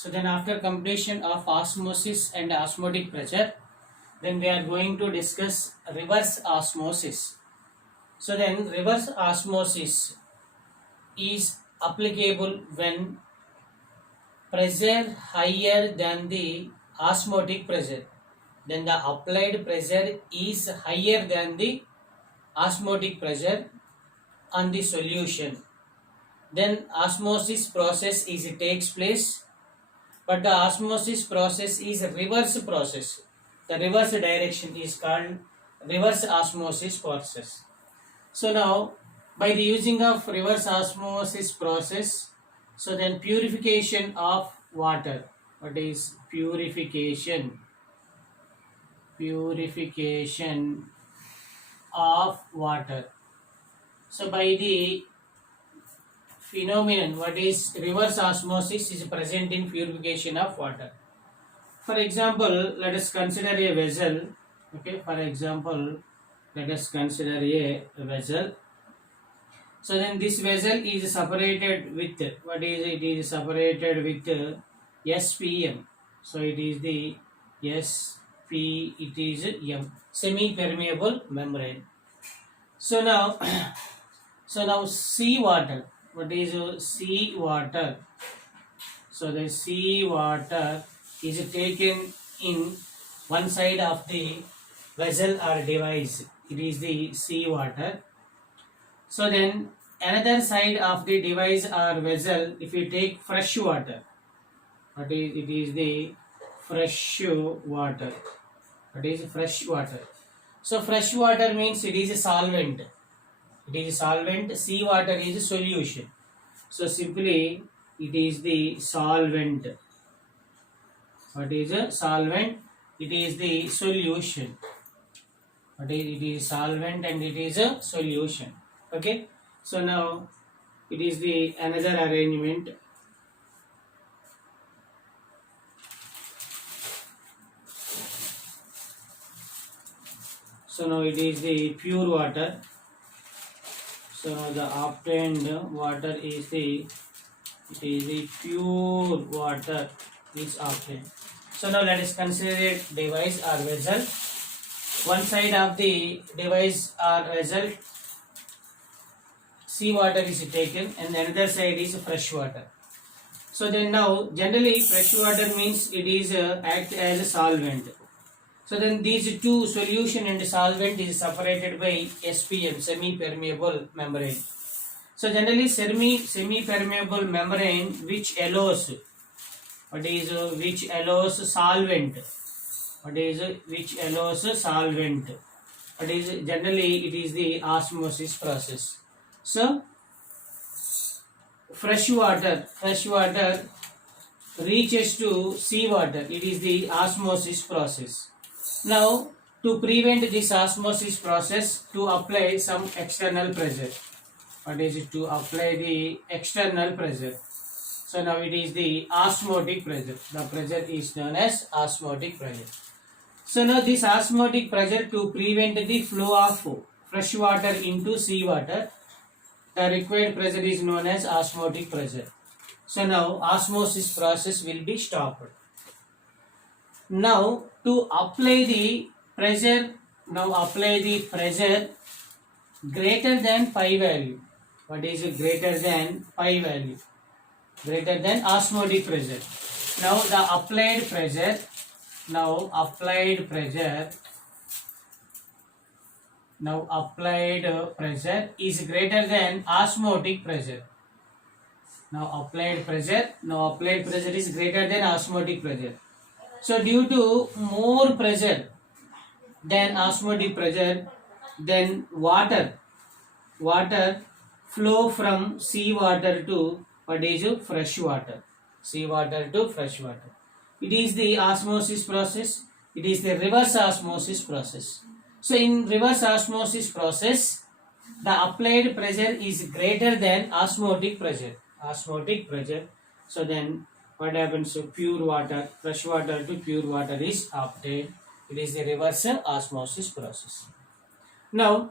So then after completion of osmosis and osmotic pressure, then we are going to discuss reverse osmosis. So then reverse osmosis is applicable when pressure higher than the osmotic pressure. Then the applied pressure is higher than the osmotic pressure on the solution. Then osmosis process takes place, but the osmosis process is a reverse process. The reverse direction is called reverse osmosis process. So now by the using of reverse osmosis process, so then purification of water. What is purification? Purification of water. So by the phenomenon, what is reverse osmosis is present in purification of water. For example, let us consider a vessel. Okay, for example, let us consider a vessel. So then this vessel is separated with, what is it? Is separated with SPM. So it is the M, semi-permeable membrane. So now, seawater. What is seawater? So the seawater is taken in one side of the vessel or device. It is the seawater. So then another side of the device or vessel, if you take fresh water, what is it? Is the fresh water. What is fresh water? So fresh water means it is a solvent. It is a solvent. Seawater is a solution. So simply it is the solvent. What is a solvent? It is the solution. What is it? Is solvent and it is a solution. Okay. So now it is the another arrangement. So now it is the pure water. So now the obtained water is the pure water is obtained. So now let us consider a device or vessel. One side of the device or vessel, seawater is taken and the another side is fresh water. So then now generally fresh water means it is act as a solvent. So then these two, solution and solvent, is separated by SPM, semi-permeable membrane. So generally semi-permeable membrane which allows, which allows solvent. Which allows solvent. Generally it is the osmosis process. So fresh water reaches to seawater. It is the osmosis process. Now to prevent this osmosis process, to apply some external pressure. To apply the external pressure. So now it is the osmotic pressure. The pressure is known as osmotic pressure. So now this osmotic pressure, to prevent the flow of fresh water into seawater, the required pressure is known as osmotic pressure. So now osmosis process will be stopped. Now to apply the pressure, greater than pi value. What is greater than pi value? Greater than osmotic pressure. Now the applied pressure is greater than osmotic pressure. Now applied pressure is greater than osmotic pressure. So due to more pressure than osmotic pressure, then water flow from seawater to fresh water. Seawater to fresh water. It is the osmosis process. It is the reverse osmosis process. So in reverse osmosis process, the applied pressure is greater than osmotic pressure. So then what happens to pure water, fresh water to pure water is obtained. It is the reverse osmosis process. Now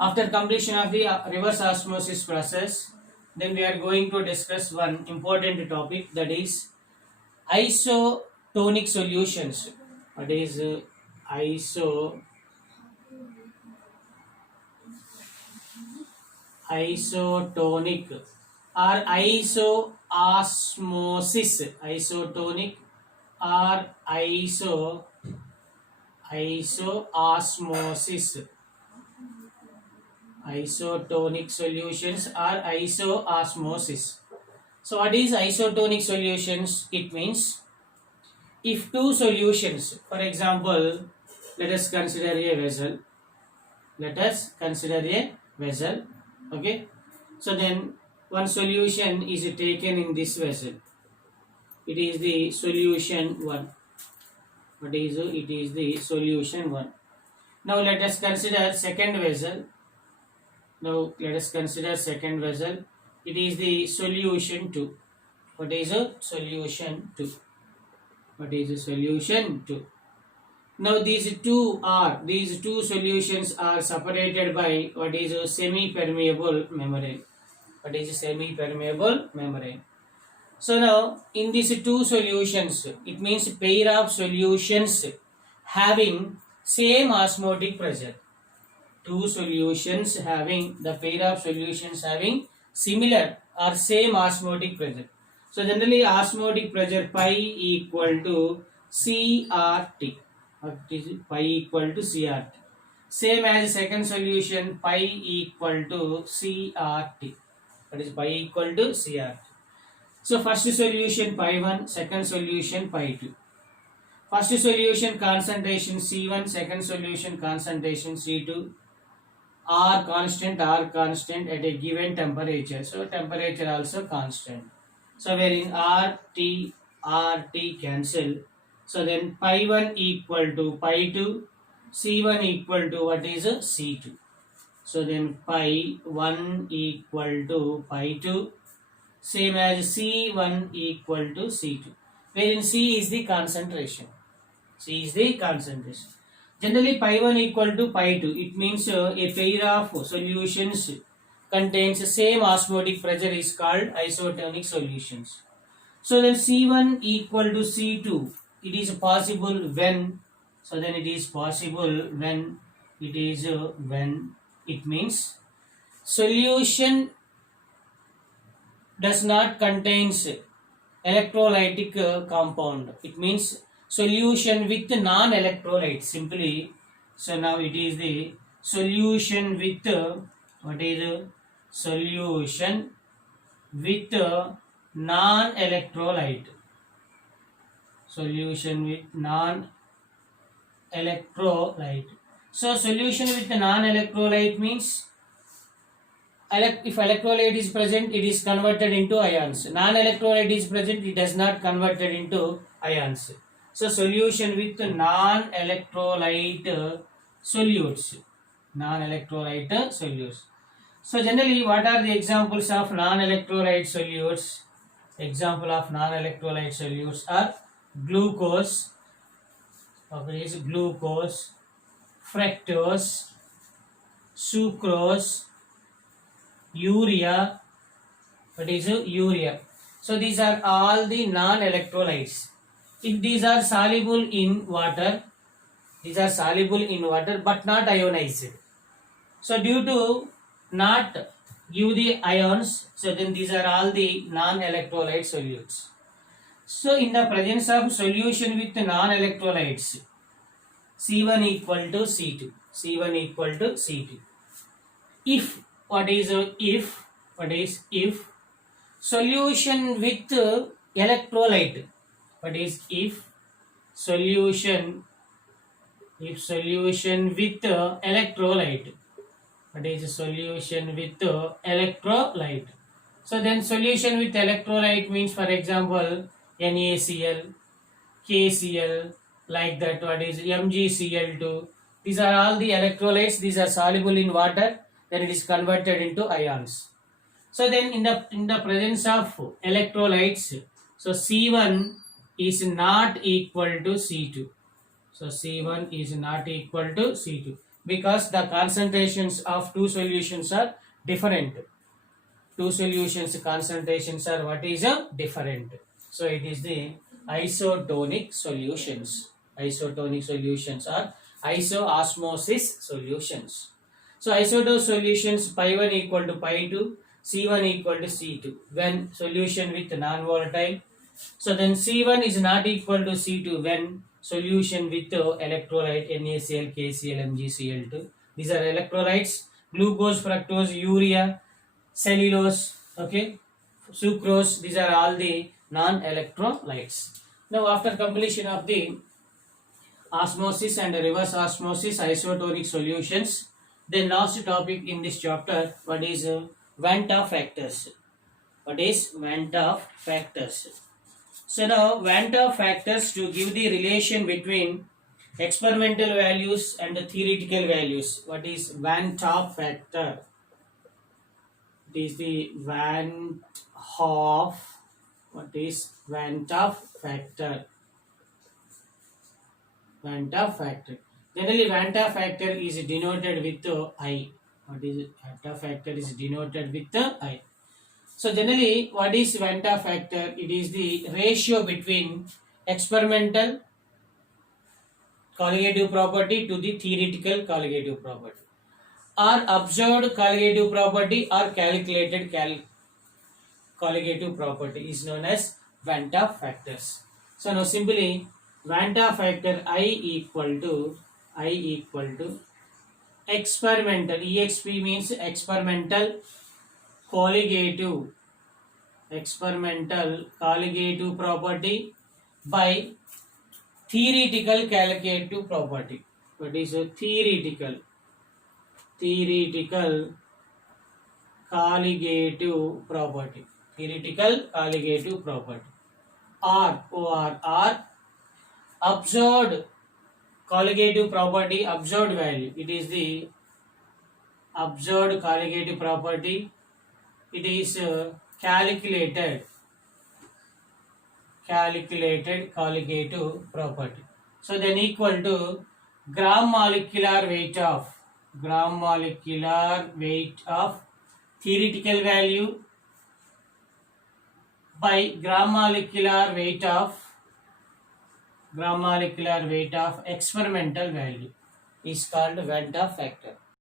after completion of the reverse osmosis process, then we are going to discuss one important topic, that is isotonic solutions. What is isotonic or isoosmosis? Isotonic or isoosmosis. Isotonic solutions or isoosmosis. So what is isotonic solutions? It means if two solutions, for example, let us consider a vessel. Okay. So then one solution is taken in this vessel. It is the solution 1. What is it? It is the solution 1. Now let us consider second vessel. It is the solution 2. What is a solution 2? Now these two solutions are separated by what is a semi-permeable membrane. So now in these two solutions, it means pair of solutions having same osmotic pressure. Two solutions having the pair of solutions having similar or same osmotic pressure. So generally osmotic pressure pi equal to CRT. What is it? Pi equal to CRT. Same as second solution, pi equal to CRT. That is pi equal to CRT. So first solution pi 1, second solution pi 2. First solution concentration C1, second solution concentration C2. R constant at a given temperature. So temperature also constant. So wherein RT cancel. So then pi 1 equal to pi 2, C1 equal to what is C2. So then pi 1 equal to pi 2, same as C1 equal to C2, wherein C is the concentration. Generally pi 1 equal to pi 2, it means a pair of solutions contains same osmotic pressure is called isotonic solutions. So then C1 equal to C2, it is possible when, when it means solution does not contains electrolytic compound. It means solution with non-electrolyte simply. So now it is the solution with solution with non-electrolyte. Solution with non-electrolyte. So solution with non-electrolyte means if electrolyte is present, it is converted into ions. Non-electrolyte is present, it does not converted into ions. So solution with non-electrolyte solutes. So generally, what are the examples of non-electrolyte solutes? Example of non-electrolyte solutes are glucose, fructose, sucrose, urea. So these are all the non-electrolytes. If these are soluble in water, but not ionized. So due to not give the ions, so then these are all the non-electrolyte solutes. So in the presence of solution with non-electrolytes, C1 equal to C2. If solution with electrolyte, if solution with electrolyte, so then solution with electrolyte means, for example, NaCl, KCl, like that. What is MgCl2? These are all the electrolytes. These are soluble in water. Then it is converted into ions. So then in the presence of electrolytes, so C1 is not equal to C2. So C1 is not equal to C2 because the concentrations of two solutions are different. Two solutions concentrations are different. So it is the isotonic solutions. Isotonic solutions are isoosmosis solutions. So isotonic solutions pi 1 equal to pi 2, C1 equal to C2 when solution with non-volatile. So then C1 is not equal to C2 when solution with electrolyte NaCl, KCl, MgCl2. These are electrolytes: glucose, fructose, urea, cellulose, okay, sucrose. These are all the non-electrolytes. Now after completion of the osmosis and reverse osmosis isotonic solutions, then last topic in this chapter, what is Van 't Hoff factors. What is Van 't Hoff factors? So now Van 't Hoff factors to give the relation between experimental values and the theoretical values. What is Van 't Hoff factor? It is the Van 't Hoff. What is Van 't Hoff factor? Van 't Hoff factor. Generally, Van 't Hoff factor is denoted with I. What is it? Van 't Hoff factor is denoted with I. So generally, what is Van 't Hoff factor? It is the ratio between experimental colligative property to the theoretical colligative property, or observed colligative property or calculated colligative property is known as Van 't Hoff factors. So now simply Van 't Hoff factor I equal to experimental, exp means experimental colligative property by theoretical colligative property. What is a theoretical colligative property? Theoretical colligative property. or observed colligative property, observed value. It is the observed colligative property. It is calculated colligative property. So then equal to gram molecular weight of theoretical value by gram molecular weight of experimental value is called Van 't Hoff factor.